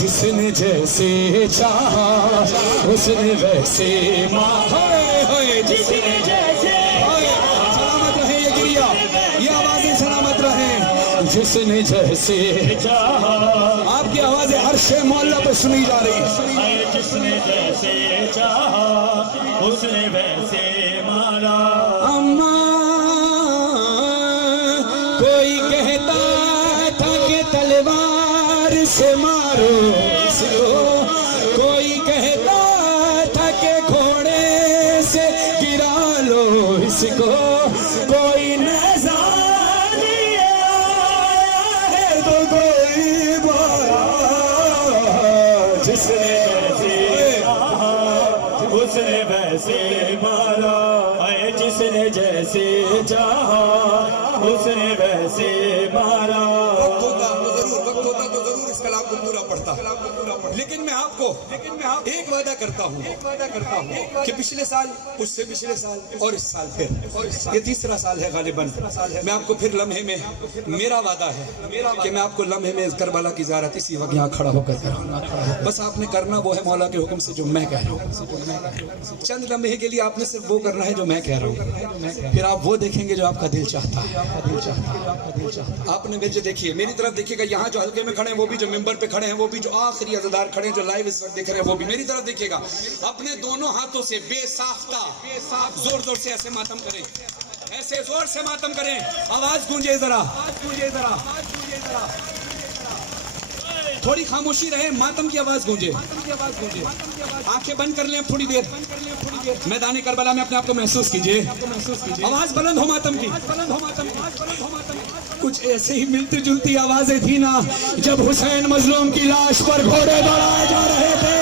جس نے جیسے چاہا اس نے ویسے مارا جس نے جیسے سلامت رہے یہ گریا یہ آوازیں سلامت رہے جس نے جیسے چاہا آپ کی آوازیں عرش مولا پہ سنی جا رہی جس نے جیسے چاہا اس نے ویسے مارا کوئی کہتا تھا کہ تلوار سے مارو اس کو کوئی کہتا تھا کہ گھوڑے سے گرا لو اس کو کوئی نظر دیا ہے تو کوئی بارا جس نے اس نے ویسے مارا جس نے جیسے چاہا اس نے ویسے مارا وقت ہوتا تو ضرور اس کلام کو پورا پڑھتا لیکن میں آپ کو ایک وعدہ کرتا ہوں کہ پچھلے سال اس سے پچھلے سال اور اس سال پھر یہ تیسرا سال ہے غالباً میں آپ کو پھر لمحے میں میرا وعدہ ہے کہ میں آپ کو لمحے میں کربلا کی زیارت اسی وقت یہاں کھڑا ہو کر کراؤں گا بس آپ نے کرنا وہ ہے مولا کے حکم سے جو میں کہہ رہا ہوں چند لمحے کے لیے آپ نے صرف وہ کرنا ہے جو میں کہہ رہا ہوں پھر آپ وہ دیکھیں گے جو آپ کا دل چاہتا ہے آپ نے مجھے دیکھیے میری طرف دیکھیے گا یہاں جو حلقے میں کھڑے ہیں وہ بھی جو ممبر پہ کھڑے ہیں وہ بھی جو آخری عزادار کھڑے ہیں جو لائیو اس وقت دیکھ رہے ہیں وہ بھی میری طرف دیکھیے گا اپنے دونوں ہاتھوں سے بے ساختہ زور زور سے ایسے ماتم کریں ایسے زور سے ماتم کریں آواز گونجے ذرا تھوڑی خاموشی رہے ماتم کی آواز گونجے آنکھیں بند کر لیں تھوڑی دیر میدان کربلا میں اپنے آپ کو محسوس کیجئے آواز بلند ہو ماتم کی کچھ ایسے ہی ملتی جلتی آوازیں تھی نا جب حسین مظلوم کی لاش پر گھوڑے دوڑائے جا رہے تھے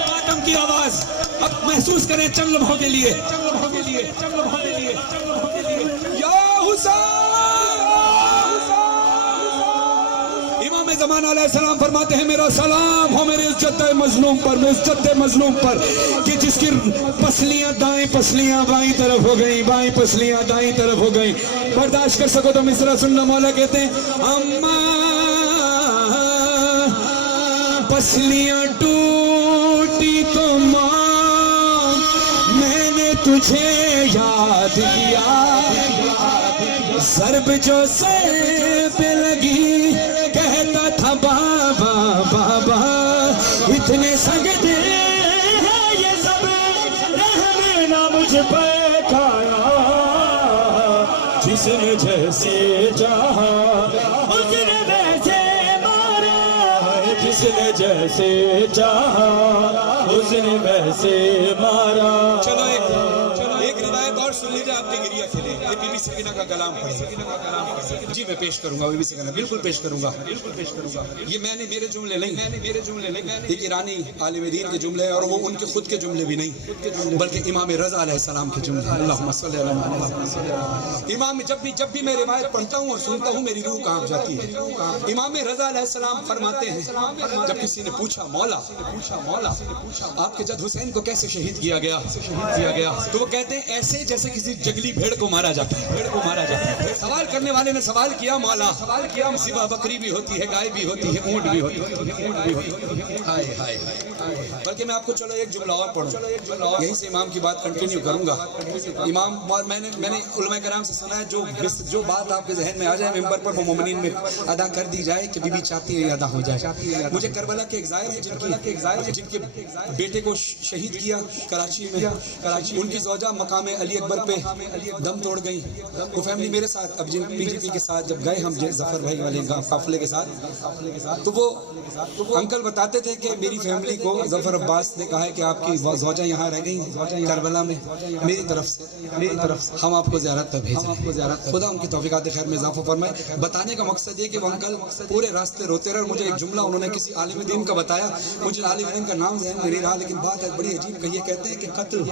ماتم کی آواز اب محسوس کریں چند لمحوں کے لیے یا حسین امام زمان علیہ السلام فرماتے ہیں میرا سلام ہو میرے عزت مظلوم پر کہ جس کی پسلیاں دائیں پسلیاں بائیں طرف ہو گئیں بائیں پسلیاں دائیں طرف ہو گئیں برداشت کر سکو تو مصرع سننا مولا کہتے ہیں اماں پسلیاں ٹوٹی تو ماں میں نے تجھے یاد کیا ضرب جو سر پہ لگی کہتا تھا بابا بابا اتنے سجدے ہیں یہ سب رحم نہ مجھ پر کھایا جس نے جیسے چاہا اس نے ویسے مارا جس نے جیسے چاہا اس نے ویسے مارا چلو ایک روایت اور سن لیجیے آپ کے گریہ کے لیے بی بی سکینہ کا کلام پڑھیں جی میں پیش کروں گا بی بی سکینہ بالکل پیش کروں گا یہ میں نے میرے جملے نہیں دیکھیے رانی عالم دین کے جملے اور وہ ان کے خود کے جملے بھی نہیں بلکہ امام رضا علیہ السلام کے جملے اللہم صلی اللہ علیہ وسلم امام جب بھی میں روایت پڑھتا ہوں اور سنتا ہوں میری روح کانپ جاتی ہے امام رضا علیہ السلام فرماتے ہیں جب کسی نے پوچھا مولا آپ کے جد حسین کو کیسے شہید کیا گیا تو وہ کہتے ہیں ایسے جیسے کسی جنگلی بھیڑ کو مارا جاتا ہے سوال کرنے والے نے سوال کیا مولا سوا بکری بھی ہوتی ہے گائے بھی ہوتی ہے اونٹ بھی ہوتی ہے بلکہ میں آپ کو چلو ایک جملہ اور پڑھوں یہیں سے امام کی بات کنٹینیو کروں گا امام میں نے علماء کرام سے سنا ہے جو بات آپ کے ذہن میں آ جائے ممبر پر وہ مومنین میں ادا کر دی جائے کہ بی بی چاہتی ہے ادا ہو جائے مجھے کربلا کے ایک زائر ہیں جن کے بیٹے کو شہید کیا کراچی میں ان کی زوجہ مقام علی اکبر پہ دم توڑ گئی وہ فیملی میرے ساتھ اب جن پی جی پی کے ساتھ جب گئے ہم ظفر بھائی والے قافلے کے ساتھ تو وہ انکل بتاتے تھے کہ میری فیملی کو ظفر عباس نے کہا ہے کہ آپ کی زوجہ یہاں رہ گئی کربلا میں میری طرف سے ہم آپ کو زیارت پر بھیج رہے ہیں خدا ان کی توفیقات خیر میں اضافہ فرمائے بتانے کا مقصد یہ کہ وہ انکل پورے راستے روتے رہے اور مجھے ایک جملہ انہوں نے کسی عالم دین کا بتایا مجھے عالم دین کا نام ذہن میں نہیں رہا لیکن بات ہے بڑی عجیب کہ یہ کہتے ہیں کہ قتل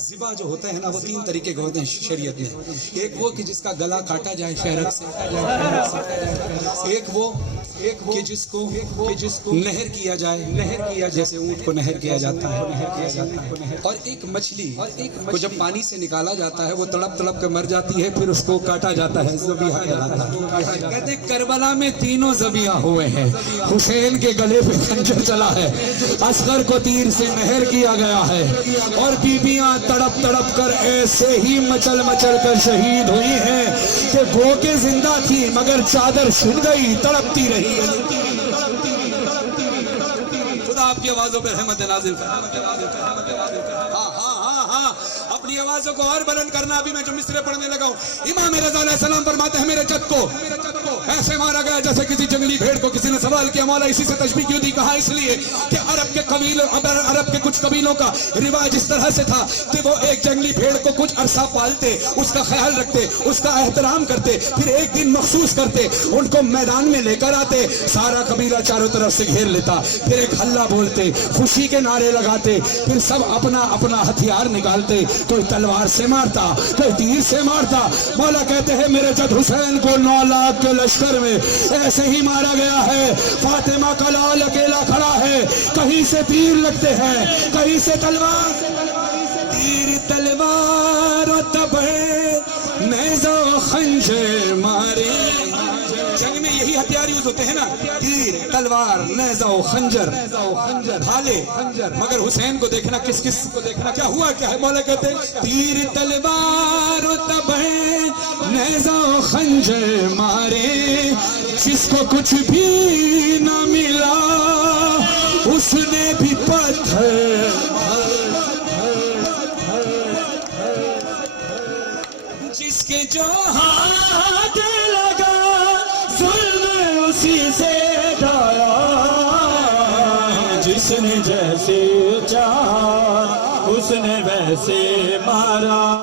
ذبح جو ہوتا ہے نا وہ 3 طریقے کے ہوتے ہیں شریعت میں ایک وہ کہ جس کا گلا کاٹا جائے شہرک سے، ایک وہ کہ جس کو نہر کیا جائے، جیسے اونٹ کو نہر کیا جاتا ہے، اور ایک مچھلی کو جب پانی سے نکالا جاتا ہے وہ تڑپ تڑپ کر مر جاتی ہے، پھر اس کو کاٹا جاتا ہے، ذبیحہ کہلاتا ہے۔ کہتے ہیں کربلا میں تینوں ذبیحہ ہوئے ہیں، حسین کے گلے پہ خنجر چلا ہے، اصغر کو تیر سے نہر کیا گیا ہے، اور بیبیاں تڑپ تڑپ کر ایسے ہی مچل مچل کر شہید ہوئی ہیں کہ گو کے زندہ تھی مگر چادر چھن گئی، تڑپتی رہی۔ خدا آپ کی آوازوں پہ رحمت نازل فرمائے۔ ہاں ہاں ہاں ہاں، اپنی آوازوں کو اور بلند کرنا۔ ابھی میں جو مصرے پڑھنے لگا ہوں، امام رضا علیہ السلام فرماتے ہیں میرے جد کو ایسے مارا گیا جیسے کسی جنگلی بھیڑ کو۔ کسی نے سوال کیا مولا اسی سے تشبیہ کیوں دی؟ کہا اس لیے کہ عرب کے کچھ قبیلوں کا رواج اس طرح سے تھا کہ وہ ایک جنگلی بھیڑ کو کچھ عرصہ پالتے، اس کا خیال رکھتے، اس کا احترام کرتے، پھر ایک دن مخصوص کرتے، ان کو میدان میں لے کر آتے، سارا قبیلہ چاروں طرف سے گھیر لیتا، پھر ایک ہلہ بولتے، خوشی کے نعرے لگاتے، پھر سب اپنا اپنا ہتھیار نکالتے، کوئی تلوار سے مارتا، کوئی تیر سے مارتا۔ مولا کہتے ہیں میرے جد حسین کو 9 لاکھ کے لشکر میں ایسے ہی مارا گیا ہے۔ فاطمہ کا لال اکیلا کھڑا ہے، کہیں سے تیر لگتے ہیں، کہیں سے تلوار، تیر تلوار و تبے نیزہ و خنجر مارے۔ جنگ میں یہی ہتھیار یوز ہوتے ہیں نا، تیر، تلوار، نیزہ و خنجر، بھالے، مگر حسین کو دیکھنا، کس کو دیکھنا، کیا ہوا کیا ہے؟ مولا کہتے ہیں تیر تلوار و تبے نیزہ و خنجر مارے، جس کو کچھ بھی نہ ملا اس نے بھی پتھر، جس کے جو ہاتھ لگا ظلم اسی سے ڈایا، جس نے جیسے چاہا اس نے ویسے مارا۔